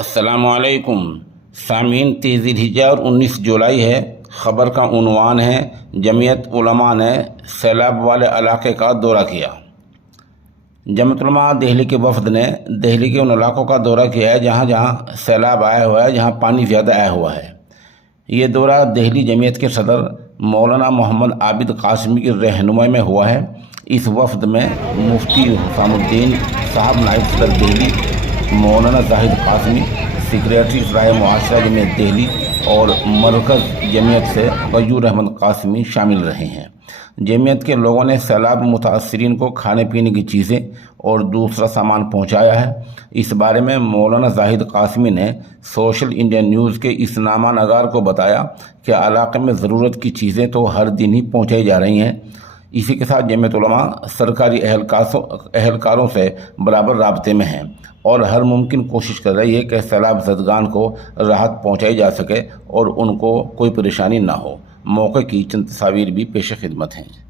السلام علیکم سامعین، 23 ذوالحجہ اور 19 جولائی ہے۔ خبر کا عنوان ہے جمعیت علماء نے سیلاب والے علاقے کا دورہ کیا۔ جمعیت علماء دہلی کے وفد نے دہلی کے ان علاقوں کا دورہ کیا ہے جہاں جہاں سیلاب آیا ہوا ہے، جہاں پانی زیادہ آیا ہوا ہے۔ یہ دورہ دہلی جمعیت کے صدر مولانا محمد عابد قاسمی کی رہنمائی میں ہوا ہے۔ اس وفد میں مفتی حسام الدین صاحب نائب صدر دہلی، مولانا زاہد قاسمی سیکریٹری رائے معاشرہ جمعیت دہلی اور مرکز جمعیت سے غیور احمد قاسمی شامل رہے ہیں۔ جمعیت کے لوگوں نے سیلاب متاثرین کو کھانے پینے کی چیزیں اور دوسرا سامان پہنچایا ہے۔ اس بارے میں مولانا زاہد قاسمی نے سوشل انڈیا نیوز کے اس نامہ نگار کو بتایا کہ علاقے میں ضرورت کی چیزیں تو ہر دن ہی پہنچائی جا رہی ہیں۔ اسی کے ساتھ جمعیت علماء سرکاری اہلکاروں سے برابر رابطے میں ہیں اور ہر ممکن کوشش کر رہی ہے کہ سیلاب زدگان کو راحت پہنچائی جا سکے اور ان کو کوئی پریشانی نہ ہو۔ موقع کی چند تصاویر بھی پیش خدمت ہیں۔